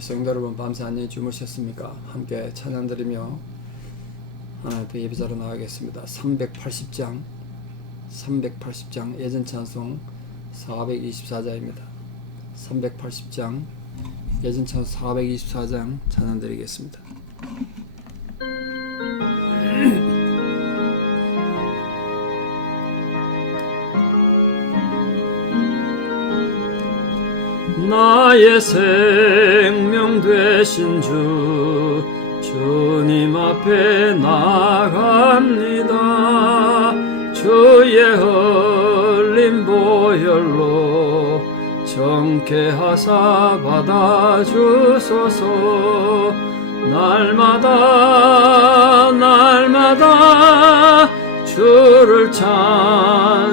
성도 여러분, 밤새 안녕히 주무셨습니까? 함께 찬양 드리며 하나님 앞에 예배자로 나가겠습니다. 380장 예전 찬송 424자입니다. 380장 예전 찬송 424장 찬양 드리겠습니다. 나의 생명 되신 주, 주님 앞에 나갑니다. 주의 흘린 보혈로 정케하사 받아주소서. 날마다 주를 찬송하겠네.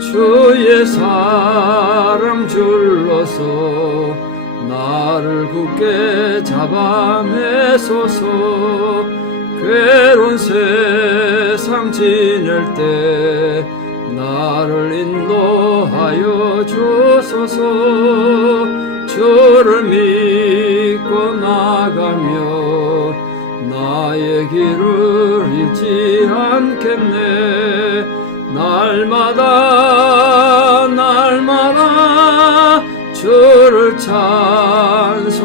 주의 사랑 줄로서 나를 굳게 잡아매소서. 괴로운 세상 지낼 때 나를 인도하여 주소서. 주를 믿고 나가며 나의 길을 잃지 않겠네. 날마다 주를 찬송하겠네.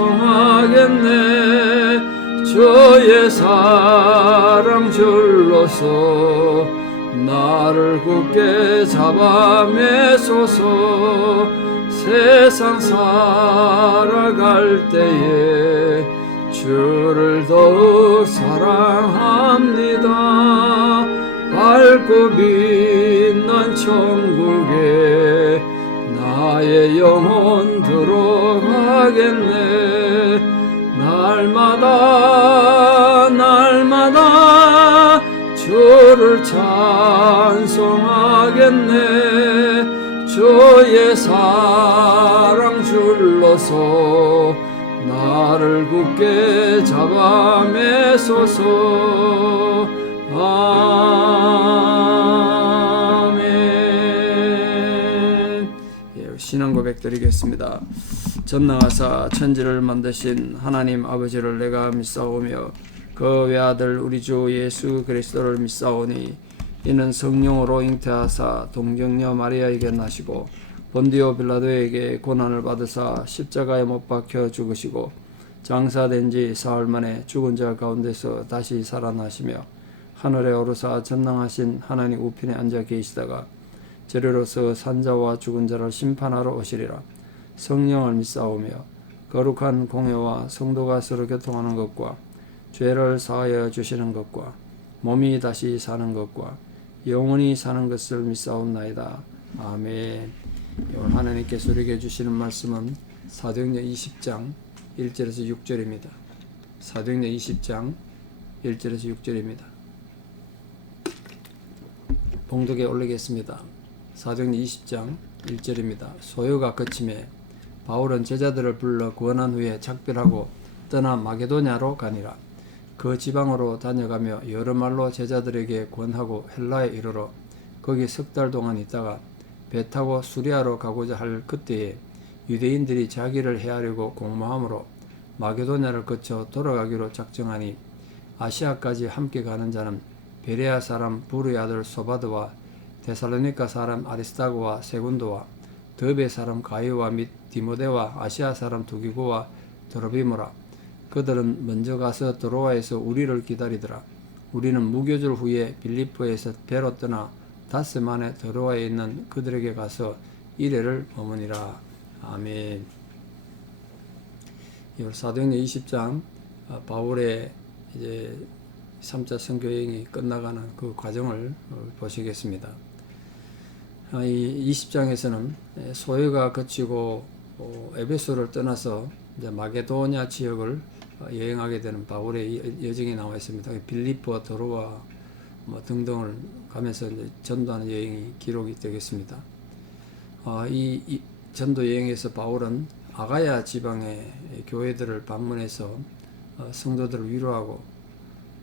주의 사랑 줄로서 나를 굳게 잡아매소서. 세상 살아갈 때에 주를 더욱 사랑합니다. 밝고 빛난 천국에 나의 영혼 들어가겠네. 날마다 주를 찬송하겠네. 주의 사랑 줄로서 나를 굳게 잡아매소서. 아멘. 신앙 고백 드리겠습니다. 전능하사 천지를 만드신 하나님 아버지를 내가 믿사오며 그 외아들 우리 주 예수 그리스도를 믿사오니 이는 성령으로 잉태하사 동정녀 마리아에게 나시고 본디오 빌라도에게 고난을 받으사 십자가에 못 박혀 죽으시고 장사된 지 사흘 만에 죽은 자 가운데서 다시 살아나시며 하늘에 오르사 전능하신 하나님 우편에 앉아 계시다가 저리로서 산자와 죽은 자를 심판하러 오시리라. 성령을 믿사오며 거룩한 공회와 성도가 서로 교통하는 것과 죄를 사하여 주시는 것과 몸이 다시 사는 것과 영원히 사는 것을 믿사옵나이다. 아멘. 오늘 하나님께서 우리에게 주시는 말씀은 사도행전 20장 1절에서 6절입니다. 사도행전 20장 1절에서 6절입니다. 봉독에 올리겠습니다. 사도행전 20장 1절입니다. 소요가 그침에 바울은 제자들을 불러 구원한 후에 작별하고 떠나 마게도냐로 가니라. 그 지방으로 다녀가며 여러 말로 제자들에게 권하고 헬라에 이르러 거기 석 달 동안 있다가 배 타고 수리아로 가고자 할 그때에 유대인들이 자기를 해하려고 공모함으로 마게도냐를 거쳐 돌아가기로 작정하니 아시아까지 함께 가는 자는 베레아 사람 부르의 아들 소바드와 데살로니가 사람 아리스타고와 세군도와 더베 사람 가이오와 및 디모데와 아시아 사람 두기고와 드로비모라. 그들은 먼저 가서 드로아에서 우리를 기다리더라. 우리는 무교절 후에 빌립보에서 배로 떠나 닷새 만에 드로아에 있는 그들에게 가서 이래를 머무니라. 아멘. 사도행전 20장 바울의 이제 3차 선교 여행이 끝나가는 그 과정을 보시겠습니다. 이 20장에서는 소요가 그치고 에베소를 떠나서 이제 마게도냐 지역을 여행하게 되는 바울의 여정이 나와 있습니다. 빌립보, 드로아 등등을 가면서 이제 전도하는 여행이 기록이 되겠습니다. 이 전도 여행에서 바울은 아가야 지방의 교회들을 방문해서 성도들을 위로하고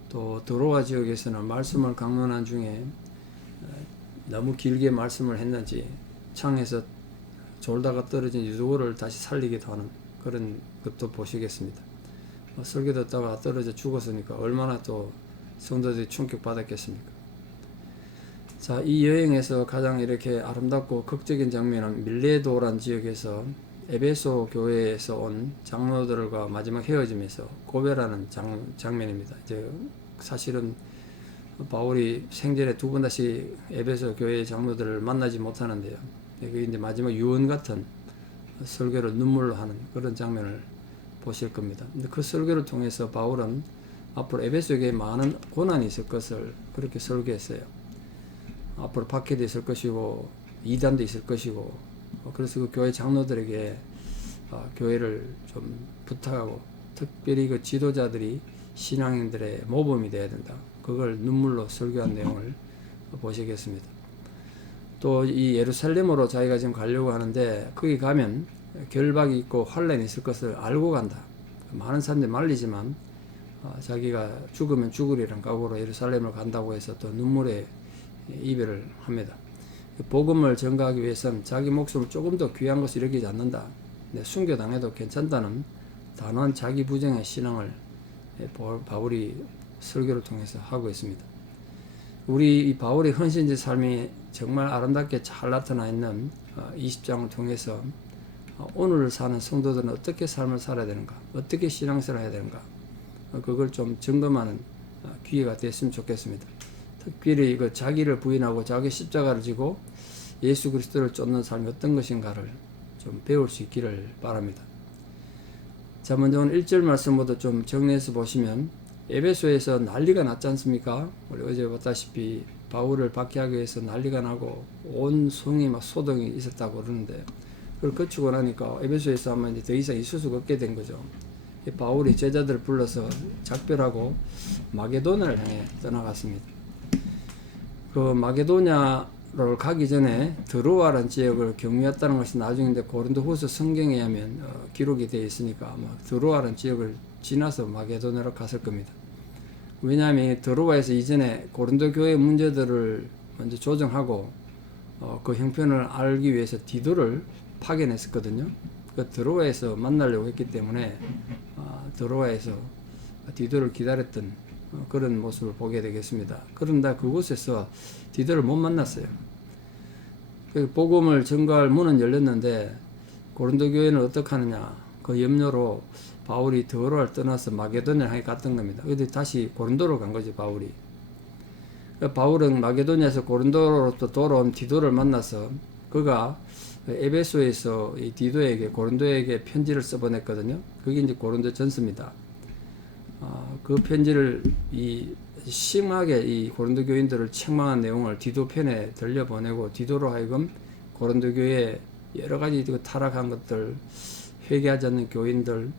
또 드로아 지역에서는 말씀을 강론한 중에 너무 길게 말씀을 했는지 창에서 졸다가 떨어진 유도를 다시 살리기도 하는 그런 것도 보시겠습니다. 설교 듣다가 떨어져 죽었으니까 얼마나 또 성도들이 충격받았겠습니까? 자, 이 여행에서 가장 이렇게 아름답고 극적인 장면은 밀레도란 지역에서 에베소 교회에서 온 장로들과 마지막 헤어짐에서 고별하는 장면입니다. 이제 사실은 바울이 생전에 두 번 다시 에베소 교회 장로들을 만나지 못하는데요. 그게 이제 마지막 유언 같은 설교를 눈물로 하는 그런 장면을 보실 겁니다. 근데 그 설교를 통해서 바울은 앞으로 에베소에 많은 고난이 있을 것을 그렇게 설교했어요. 앞으로 박해도 있을 것이고 이단도 있을 것이고, 그래서 그 교회 장로들에게 교회를 좀 부탁하고, 특별히 그 지도자들이 신앙인들의 모범이 되어야 된다. 그걸 눈물로 설교한 내용을 보시겠습니다. 또 이 예루살렘으로 자기가 지금 가려고 하는데, 거기 가면 결박이 있고 환란이 있을 것을 알고 간다. 많은 사람들이 말리지만 자기가 죽으면 죽으리란 각오로 예루살렘을 간다고 해서 또 눈물의 이별을 합니다. 복음을 전가하기 위해서는 자기 목숨을 조금 더 귀한 것을 여기지 않는다. 순교당해도 괜찮다는 단호한 자기 부정의 신앙을 바울이 설교를 통해서 하고 있습니다. 우리 이 바울의 헌신의 삶이 정말 아름답게 잘 나타나 있는 20장을 통해서 오늘 사는 성도들은 어떻게 삶을 살아야 되는가, 어떻게 신앙생활을 해야 되는가, 그걸 좀 점검하는 기회가 됐으면 좋겠습니다. 특별히 그 자기를 부인하고 자기 십자가를 지고 예수 그리스도를 쫓는 삶이 어떤 것인가를 좀 배울 수 있기를 바랍니다. 자, 먼저 오늘 1절 말씀부터 좀 정리해서 보시면, 에베소에서 난리가 났지 않습니까? 우리 어제 봤다시피 바울을 박해하기 위해서 난리가 나고 온 성이 막 소동이 있었다고 그러는데, 그걸 거치고 나니까 에베소에서 아마 이제 더 이상 있을 수가 없게 된 거죠. 바울이 제자들을 불러서 작별하고 마게도냐를 향해 떠나갔습니다. 그 마게도냐를 가기 전에 드로아라는 지역을 경유했다는 것이 나중인데, 고린도후서 성경에 의하면 기록이 되어 있으니까 아마 드로아라는 지역을 지나서 마게도냐로 갔을 겁니다. 왜냐하면 드로아에서 이전에 고린도 교회 문제들을 먼저 조정하고 그 형편을 알기 위해서 디도를 파견했었거든요. 그 드로아에서 만나려고 했기 때문에 드로아에서 디도를 기다렸던 그런 모습을 보게 되겠습니다. 그런데 그곳에서 디도를 못 만났어요. 복음을 전가할 문은 열렸는데 고린도 교회는 어떻게 하느냐, 그 염려로 바울이 드로아를 떠나서 마게도냐를 향해 갔던 겁니다. 근데 다시 고린도로 간 거지, 바울이. 바울은 마게도냐에서 고린도로 또 돌아온 디도를 만나서 그가 에베소에서 이 디도에게, 고린도에게 편지를 써보냈거든요. 그게 이제 고린도 전서입니다. 그 편지를 심하게 이 고린도 교인들을 책망한 내용을 디도 편에 들려보내고, 디도로 하여금 고린도 교회에 여러 가지 타락한 것들, 회개하지 않는 교인들,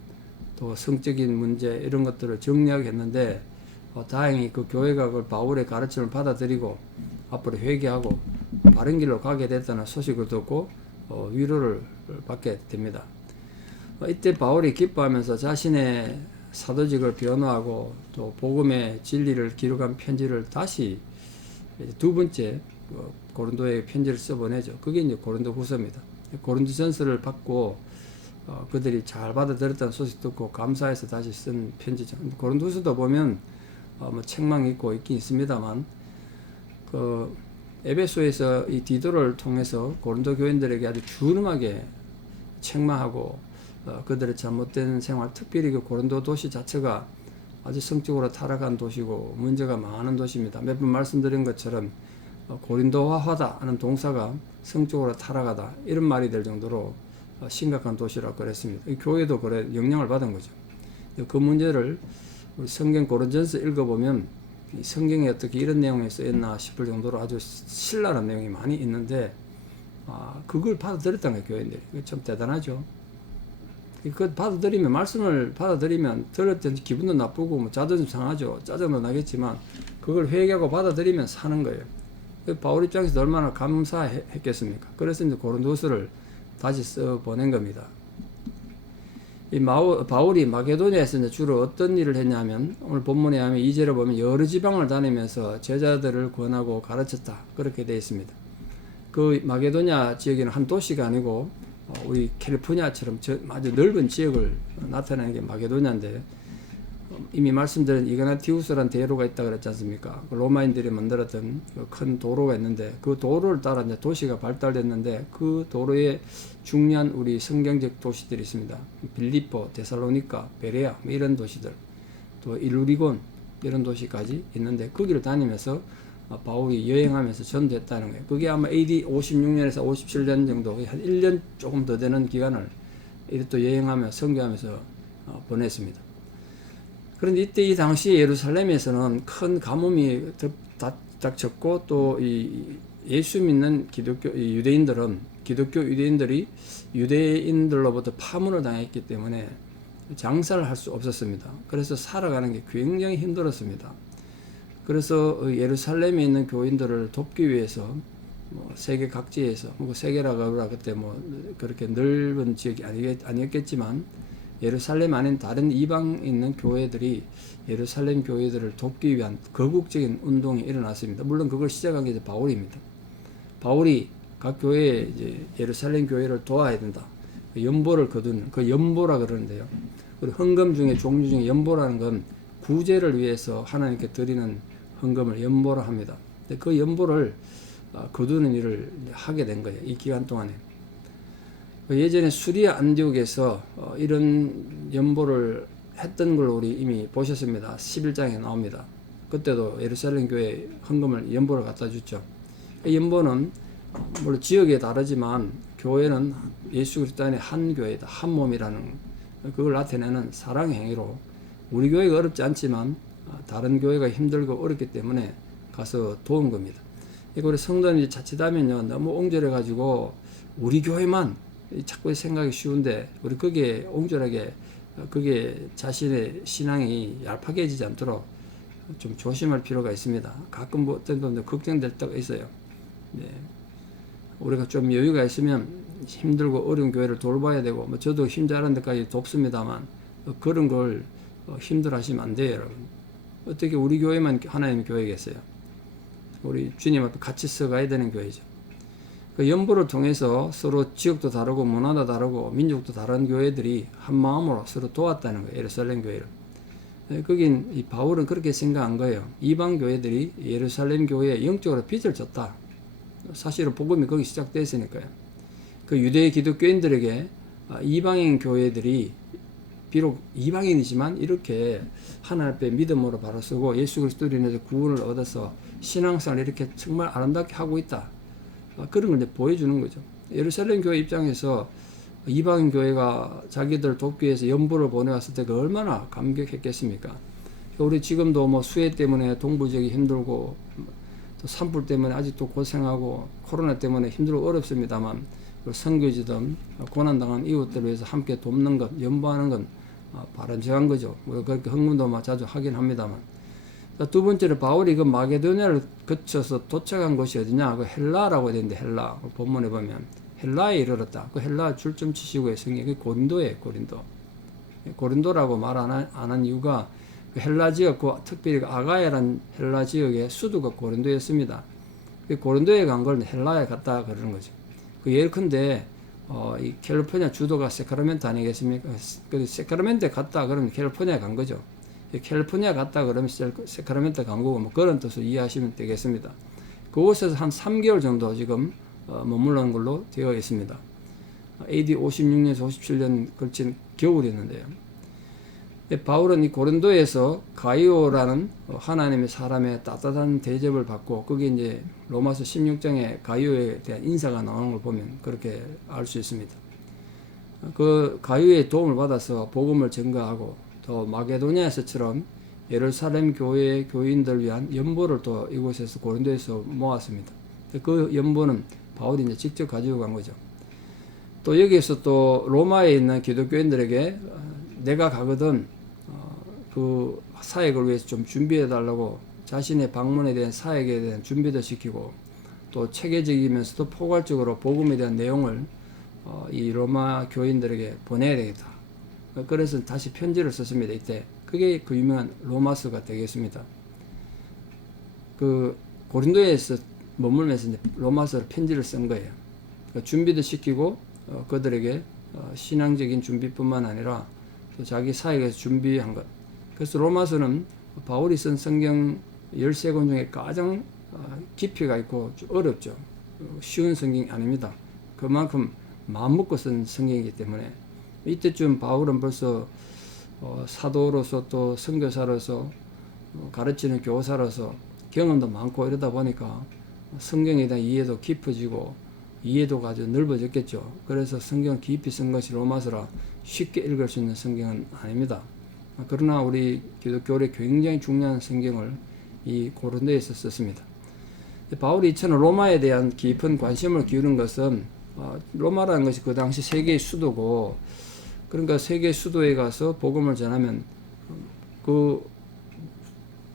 또 성적인 문제, 이런 것들을 정리하게 했는데, 다행히 그 교회가 그걸 바울의 가르침을 받아들이고 앞으로 회개하고 바른 길로 가게 됐다는 소식을 듣고 위로를 받게 됩니다. 이때 바울이 기뻐하면서 자신의 사도직을 변호하고 또 복음의 진리를 기록한 편지를 다시 두 번째 고린도에 편지를 써보내죠. 그게 이제 고린도후서입니다. 고린도전서를 받고 그들이 잘 받아들였다는 소식 듣고 감사해서 다시 쓴 편지죠. 고린도후서도 보면 뭐 책망이 있고 있긴 있습니다만, 그 에베소에서 이 디도를 통해서 고린도 교인들에게 아주 준엄하게 책망하고 그들의 잘못된 생활, 특별히 그 고린도 도시 자체가 아주 성적으로 타락한 도시고 문제가 많은 도시입니다. 몇 번 말씀드린 것처럼 고린도화하다 하는 동사가 성적으로 타락하다, 이런 말이 될 정도로 심각한 도시라고 그랬습니다. 이 교회도 그래 영향을 받은 거죠. 그 문제를 우리 성경 고린전서 읽어보면 이 성경에 어떻게 이런 내용이 쓰였나 싶을 정도로 아주 신랄한 내용이 많이 있는데, 그걸 받아들였다는 거예요, 교회들이. 참 대단하죠. 그 받아들이면, 말씀을 받아들이면 들었던 기분도 나쁘고 뭐 자존심 상하죠. 짜증도 나겠지만 그걸 회개하고 받아들이면 사는 거예요. 바울 입장에서 얼마나 감사했겠습니까? 그래서 이제 고린도서를 다시 써 보낸 겁니다. 이 바울이 마게도냐에서 이제 주로 어떤 일을 했냐면, 오늘 본문에 하면 2절에 보면 여러 지방을 다니면서 제자들을 권하고 가르쳤다, 그렇게 되어 있습니다. 그 마게도냐 지역에는 한 도시가 아니고 우리 캘리포니아처럼 아주 넓은 지역을 나타내는 게 마게도냐인데, 이미 말씀드린 이그나티우스라는 대로가 있다 그랬지 않습니까? 로마인들이 만들었던 큰 도로가 있는데, 그 도로를 따라 이제 도시가 발달됐는데, 그 도로에 중요한 우리 성경적 도시들이 있습니다. 빌립보, 데살로니카, 베레아 뭐 이런 도시들, 또 일루리곤 이런 도시까지 있는데, 거기를 다니면서 바울이 여행하면서 전도했다는 거예요. 그게 아마 AD 56년에서 57년 정도, 한 1년 조금 더 되는 기간을 이렇게 또 여행하며 선교하면서 보냈습니다. 그런데 이때 이 당시 예루살렘에서는 큰 가뭄이 닥쳤고, 또 이 예수 믿는 기독교 유대인들이 유대인들로부터 파문을 당했기 때문에 장사를 할 수 없었습니다. 그래서 살아가는 게 굉장히 힘들었습니다. 그래서 예루살렘에 있는 교인들을 돕기 위해서 세계 각지에서, 세계라고 하라 그때 그렇게 넓은 지역이 아니었겠지만, 예루살렘 아닌 다른 이방에 있는 교회들이 예루살렘 교회들을 돕기 위한 거국적인 운동이 일어났습니다. 물론 그걸 시작한 게 이제 바울입니다. 바울이 각 교회에 이제 예루살렘 교회를 도와야 된다. 연보를 거두는, 그 연보라 그러는데요. 그리고 헌금 중에 종류 중에 연보라는 건 구제를 위해서 하나님께 드리는 헌금을 연보라 합니다. 근데 그 연보를 거두는 일을 하게 된 거예요. 이 기간 동안에. 예전에 수리아 안디옥에서 이런 연보를 했던 걸 우리 이미 보셨습니다. 11장에 나옵니다. 그때도 예루살렘 교회 헌금을 연보를 갖다 줬죠. 연보는 물론 지역에 다르지만 교회는 예수 그리스도 안에 한 교회다, 한 몸이라는 그걸 나타내는 사랑의 행위로, 우리 교회가 어렵지 않지만 다른 교회가 힘들고 어렵기 때문에 가서 도운 겁니다. 우리 성도는 자칫하면요, 너무 옹졸해가지고 우리 교회만 자꾸 생각이 쉬운데, 우리 거기에 옹졸하게, 그게 자신의 신앙이 얄팍해지지 않도록 좀 조심할 필요가 있습니다. 가끔 어떤 분들 걱정될 때가 있어요. 네. 우리가 좀 여유가 있으면 힘들고 어려운 교회를 돌봐야 되고, 저도 힘자란 데까지 돕습니다만, 그런 걸 힘들어 하시면 안 돼요, 여러분. 어떻게 우리 교회만 하나님의 교회겠어요? 우리 주님 앞에 같이 서가야 되는 교회죠. 그 연보를 통해서 서로 지역도 다르고 문화도 다르고 민족도 다른 교회들이 한 마음으로 서로 도왔다는 거예요. 예루살렘 교회를. 거긴 이 바울은 그렇게 생각한 거예요. 이방 교회들이 예루살렘 교회에 영적으로 빚을 졌다. 사실은 복음이 거기 시작됐으니까요. 그 유대 기독교인들에게 이방인 교회들이 비록 이방인이지만 이렇게 하나님 앞에 믿음으로 바로 서고 예수 그리스도로 인해서 구원을 얻어서 신앙생활을 이렇게 정말 아름답게 하고 있다. 그런 걸 이제 보여주는 거죠. 예루살렘 교회 입장에서 이방인 교회가 자기들 돕기 위해서 연보를 보내왔을 때 그 얼마나 감격했겠습니까? 우리 지금도 수해 때문에 동부 지역이 힘들고, 또 산불 때문에 아직도 고생하고, 코로나 때문에 힘들고 어렵습니다만, 선교지든 고난당한 이웃들을 위해서 함께 돕는 것, 연보하는 건 바람직한 거죠. 그렇게 헌금도 자주 하긴 합니다만. 두 번째로 바울이 그 마게도냐를 거쳐서 도착한 곳이 어디냐? 그 헬라라고 되는데, 헬라. 본문에 보면 헬라에 이르렀다. 그 헬라 줄 좀 치시고요. 성경이 고린도예요, 고린도. 고린도라고 말 안 한 이유가 그 헬라 지역, 특별히 아가야란 헬라 지역의 수도가 고린도였습니다. 그 고린도에 간 걸 헬라에 갔다 그러는 거죠. 그 예컨대 이 캘리포니아 주도가 세카라멘토 아니겠습니까? 그 세카라멘토에 갔다 그러면 캘리포니아에 간 거죠. 캘리포니아 갔다 그러면 세카라멘토 간 거고, 그런 뜻으로 이해하시면 되겠습니다. 그곳에서 한 3개월 정도 지금 머물러는 걸로 되어 있습니다. AD 56년에서 57년 걸친 겨울이었는데요. 바울은 이 고린도에서 가이오라는 하나님의 사람의 따뜻한 대접을 받고, 그게 이제 로마서 16장에 가이오에 대한 인사가 나오는 걸 보면 그렇게 알 수 있습니다. 그 가이오의 도움을 받아서 복음을 전가하고, 또 마게도냐에서처럼 예루살렘 교회 교인들 위한 연보를 또 이곳에서 고린도에서 모았습니다. 그 연보는 바울이 이제 직접 가지고 간 거죠. 또 여기에서 또 로마에 있는 기독교인들에게 내가 가거든 그 사역을 위해서 좀 준비해 달라고 자신의 방문에 대한 사역에 대한 준비도 시키고, 또 체계적이면서도 포괄적으로 복음에 대한 내용을 이 로마 교인들에게 보내야 되겠다. 그래서 다시 편지를 썼습니다. 이때 그게 그 유명한 로마서가 되겠습니다. 그 고린도에서 머물면서 이제 로마서를 편지를 쓴 거예요. 그러니까 준비도 시키고 그들에게 신앙적인 준비뿐만 아니라 또 자기 사역에서 준비한 것. 그래서 로마서는 바울이 쓴 성경 13권 중에 가장 깊이가 있고 어렵죠. 쉬운 성경이 아닙니다. 그만큼 마음 먹고 쓴 성경이기 때문에 이때쯤 바울은 벌써 사도로서 또 선교사로서 가르치는 교사로서 경험도 많고 이러다 보니까 성경에 대한 이해도 깊어지고 이해도가 아주 넓어졌겠죠. 그래서 성경을 깊이 쓴 것이 로마서라 쉽게 읽을 수 있는 성경은 아닙니다. 그러나 우리 기독교의 굉장히 중요한 성경을 이 고린도에서 썼습니다. 바울이 이처럼 로마에 대한 깊은 관심을 기울인 것은 로마라는 것이 그 당시 세계의 수도고, 그러니까 세계 수도에 가서 복음을 전하면 그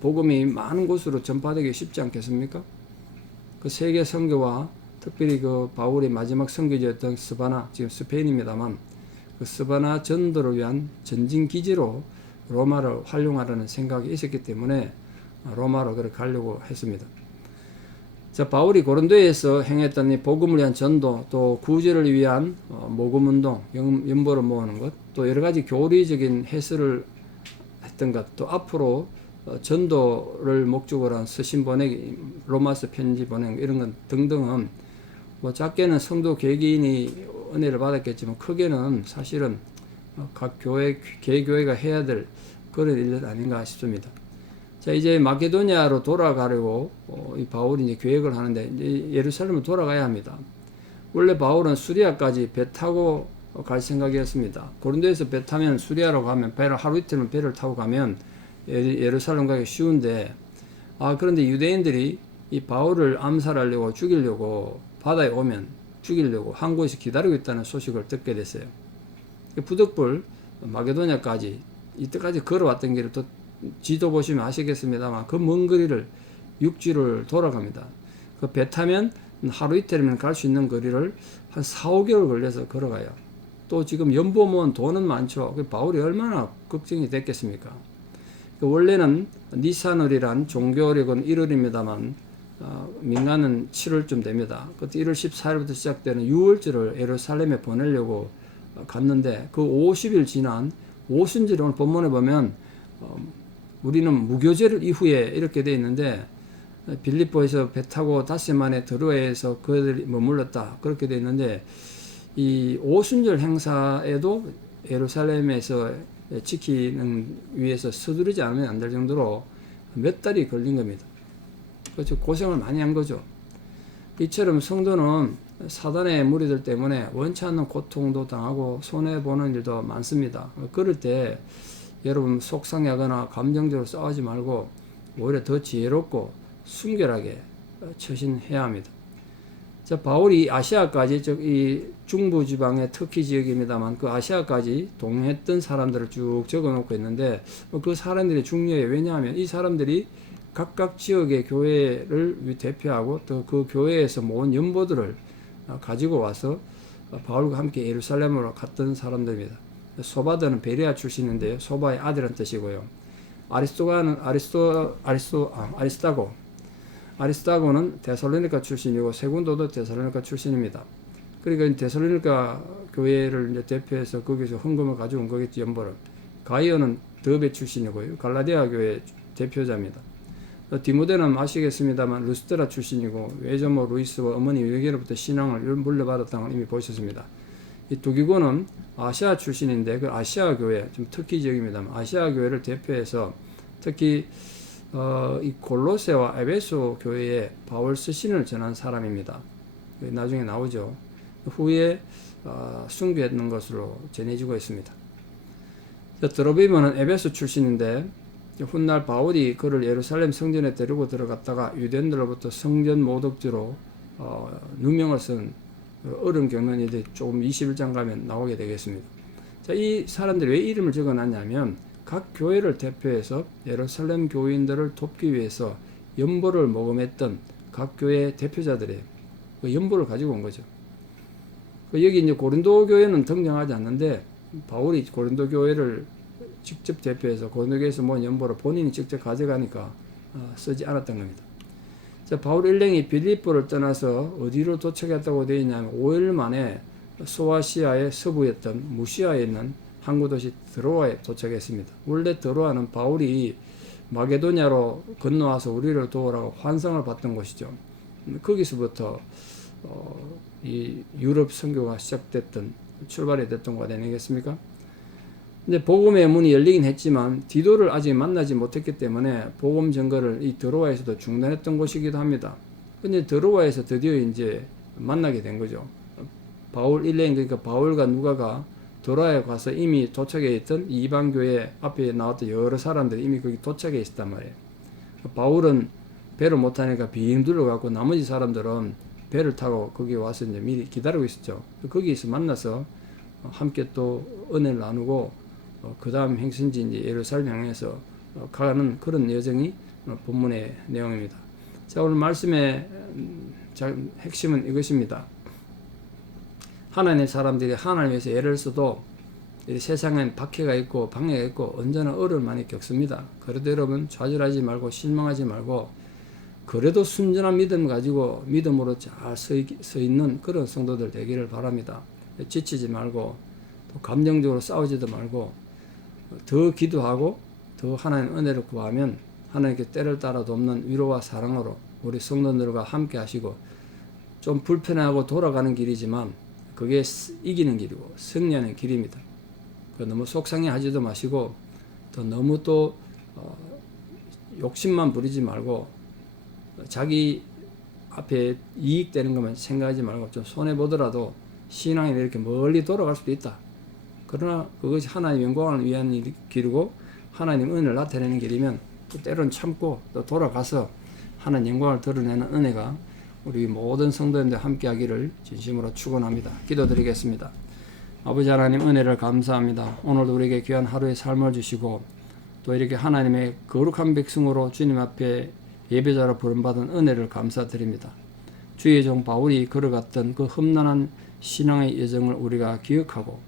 복음이 많은 곳으로 전파되기 쉽지 않겠습니까? 그 세계 선교와 특별히 그 바울의 마지막 선교지였던 스바나, 지금 스페인입니다만, 그 스바나 전도를 위한 전진 기지로 로마를 활용하려는 생각이 있었기 때문에 로마로 그렇게 가려고 했습니다. 자, 바울이 고린도에서 행했던 이 복음을 위한 전도, 또 구제를 위한 모금 운동, 연보를 모으는 것, 또 여러 가지 교리적인 해설을 했던 것, 또 앞으로 전도를 목적으로 한 서신 보내기, 로마서 편지 보내기 이런 것 등등은 뭐 작게는 성도 개개인이 은혜를 받았겠지만 크게는 사실은 각 교회, 개교회가 해야 될 그런 일 아닌가 싶습니다. 자, 이제 마케도니아로 돌아가려고 이 바울이 이제 계획을 하는데 이제 예루살렘으로 돌아가야 합니다. 원래 바울은 수리아까지 배 타고 갈 생각이었습니다. 고린도에서 배 타면 수리아로 가면 배를 하루 이틀은 배를 타고 가면 예루살렘 가기 쉬운데, 그런데 유대인들이 이 바울을 암살하려고 죽이려고 바다에 오면 죽이려고 한 곳에서 기다리고 있다는 소식을 듣게 됐어요. 부득불 마게도냐까지 이때까지 걸어왔던 길을 또 지도 보시면 아시겠습니다만 그 먼 거리를 육지를 돌아갑니다. 그 배 타면 하루 이틀이면 갈 수 있는 거리를 한 4, 5개월 걸려서 걸어가요. 또 지금 연보 모은 돈은 많죠. 바울이 얼마나 걱정이 됐겠습니까? 원래는 니산월이란 종교력은 1월입니다만 민간은 7월쯤 됩니다. 그때 1월 14일부터 시작되는 6월절을 예루살렘에 보내려고 갔는데 그 50일 지난 오순절에 오늘 본문에 보면 우리는 무교절 이후에 이렇게 되어 있는데 빌립보에서 배 타고 닷새 만에 드로에서 그들이 머물렀다 그렇게 되어 있는데 이 오순절 행사에도 예루살렘에서 지키는 위해서 서두르지 않으면 안 될 정도로 몇 달이 걸린 겁니다. 그렇죠. 고생을 많이 한 거죠. 이처럼 성도는 사단의 무리들 때문에 원치 않는 고통도 당하고 손해보는 일도 많습니다. 그럴 때 여러분 속상하거나 감정적으로 싸우지 말고 오히려 더 지혜롭고 순결하게 처신해야 합니다. 자, 바울이 아시아까지, 즉 이 중부 지방의 터키 지역입니다만 그 아시아까지 동행했던 사람들을 쭉 적어놓고 있는데 그 사람들이 중요해요. 왜냐하면 이 사람들이 각각 지역의 교회를 대표하고 또 그 교회에서 모은 연보들을 가지고 와서 바울과 함께 예루살렘으로 갔던 사람들입니다. 소바드는 베레아 출신인데요. 소바의 아들은 뜻이고요. 아리스타고는 데살로니가 출신이고 세군도도 데살로니가 출신입니다. 그러니까 데살로니가 교회를 이제 대표해서 거기서 헌금을 가져온 거겠지, 연보를. 가이어는 더베 출신이고요. 갈라디아 교회 대표자입니다. 디모데는 아시겠습니다만 루스트라 출신이고 외조모 루이스와 어머니 유에게로부터 신앙을 물려받았다는 걸 이미 보셨습니다. 이 두기고는 아시아 출신인데 그 아시아 교회, 좀 터키 지역입니다만 아시아 교회를 대표해서 특히 이 골로새와 에베소 교회에 바울 서신을 전한 사람입니다. 나중에 나오죠. 후에 순교했는 것으로 전해지고 있습니다. 드로비모는 에베소 출신인데 훗날 바울이 그를 예루살렘 성전에 데리고 들어갔다가 유대인들로부터 성전 모독죄로 누명을 쓴 어려운 경륜이 조금 21장 가면 나오게 되겠습니다. 자, 이 사람들이 왜 이름을 적어놨냐면 각 교회를 대표해서 예루살렘 교인들을 돕기 위해서 연보를 모금했던 각 교회 대표자들의 그 연보를 가지고 온 거죠. 여기 이제 고린도 교회는 등장하지 않는데 바울이 고린도 교회를 직접 대표해서 고린도 교회에서 모은 연보를 본인이 직접 가져가니까 쓰지 않았던 겁니다. 자, 바울 일행이 빌립보를 떠나서 어디로 도착했다고 되어 있냐면 5일 만에 소아시아의 서부였던 무시아에 있는 항구 도시 드로아에 도착했습니다. 원래 드로아는 바울이 마게도냐로 건너와서 우리를 도우라고 환상을 받던 곳이죠. 거기서부터 이 유럽 선교가 시작됐던, 출발이 됐던 거 아니겠습니까? 근데 복음의 문이 열리긴 했지만 디도를 아직 만나지 못했기 때문에 복음 전거를 이 드로아에서도 중단했던 곳이기도 합니다. 근데 드로아에서 드디어 이제 만나게 된 거죠. 바울 일레인, 그러니까 바울과 누가가 드로아에 가서 이미 도착해 있던 이방교회 앞에 나왔던 여러 사람들이 이미 거기 도착해 있었단 말이에요. 바울은 배를 못 타니까 빙 둘러갖고 나머지 사람들은 배를 타고 거기 와서 이제 미리 기다리고 있었죠. 거기서 만나서 함께 또 은혜를 나누고 그 다음 행선지 이제 예루살렘 향해서 가는 그런 여정이 본문의 내용입니다. 자, 오늘 말씀의 핵심은 이것입니다. 하나님의 사람들이 하나님에서 예를 써도 이 세상엔 박해가 있고 방해가 있고 언제나 어려움을 많이 겪습니다. 그래도 여러분 좌절하지 말고 실망하지 말고 그래도 순전한 믿음 가지고 믿음으로 잘 서 있는 그런 성도들 되기를 바랍니다. 지치지 말고 또 감정적으로 싸우지도 말고 더 기도하고 더 하나님 은혜를 구하면 하나님께 때를 따라 돕는 위로와 사랑으로 우리 성도들과 함께 하시고, 좀 불편하고 돌아가는 길이지만 그게 이기는 길이고 승리하는 길입니다. 너무 속상해 하지도 마시고 또 너무 또 욕심만 부리지 말고 자기 앞에 이익되는 것만 생각하지 말고 좀 손해보더라도 신앙이 이렇게 멀리 돌아갈 수도 있다. 그러나 그것이 하나님 영광을 위한 길이고 하나님 은혜를 나타내는 길이면 또 때로는 참고 또 돌아가서 하나님 영광을 드러내는 은혜가 우리 모든 성도님들 함께 하기를 진심으로 축원합니다. 기도드리겠습니다. 아버지 하나님, 은혜를 감사합니다. 오늘도 우리에게 귀한 하루의 삶을 주시고 또 이렇게 하나님의 거룩한 백성으로 주님 앞에 예배자로 부름받은 은혜를 감사드립니다. 주의 종 바울이 걸어갔던 그 험난한 신앙의 여정을 우리가 기억하고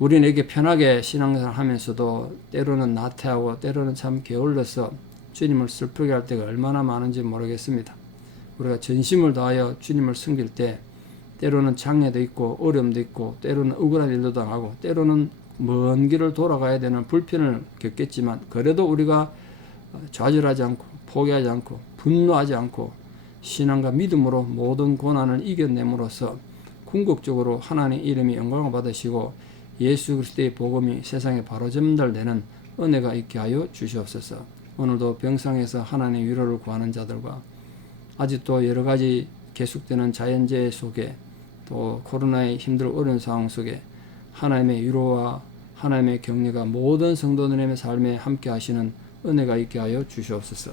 우리는 이렇게 편하게 신앙생활을 하면서도 때로는 나태하고 때로는 참 게을러서 주님을 슬프게 할 때가 얼마나 많은지 모르겠습니다. 우리가 전심을 다하여 주님을 섬길 때 때로는 장애도 있고 어려움도 있고 때로는 억울한 일도 당하고 때로는 먼 길을 돌아가야 되는 불편을 겪겠지만 그래도 우리가 좌절하지 않고 포기하지 않고 분노하지 않고 신앙과 믿음으로 모든 고난을 이겨냄으로써 궁극적으로 하나님의 이름이 영광을 받으시고 예수 그리스도의 복음이 세상에 바로 전달되는 은혜가 있게 하여 주시옵소서. 오늘도 병상에서 하나님의 위로를 구하는 자들과 아직도 여러 가지 계속되는 자연재해 속에 또 코로나의 힘들고 어려운 상황 속에 하나님의 위로와 하나님의 격려가 모든 성도들의 삶에 함께 하시는 은혜가 있게 하여 주시옵소서.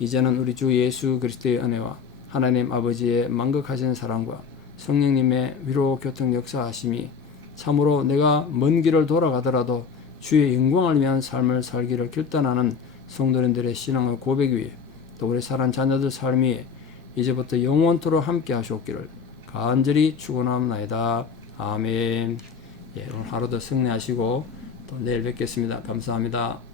이제는 우리 주 예수 그리스도의 은혜와 하나님 아버지의 만극하신 사랑과 성령님의 위로 교통 역사하심이 참으로 내가 먼 길을 돌아가더라도 주의 영광을 위한 삶을 살기를 결단하는 성도님들의 신앙의 고백 위에 또 우리 사랑 자녀들 삶 위에 이제부터 영원토록 함께 하시옵기를 간절히 축원합니다. 아멘. 오늘 하루도 승리하시고 또 내일 뵙겠습니다. 감사합니다.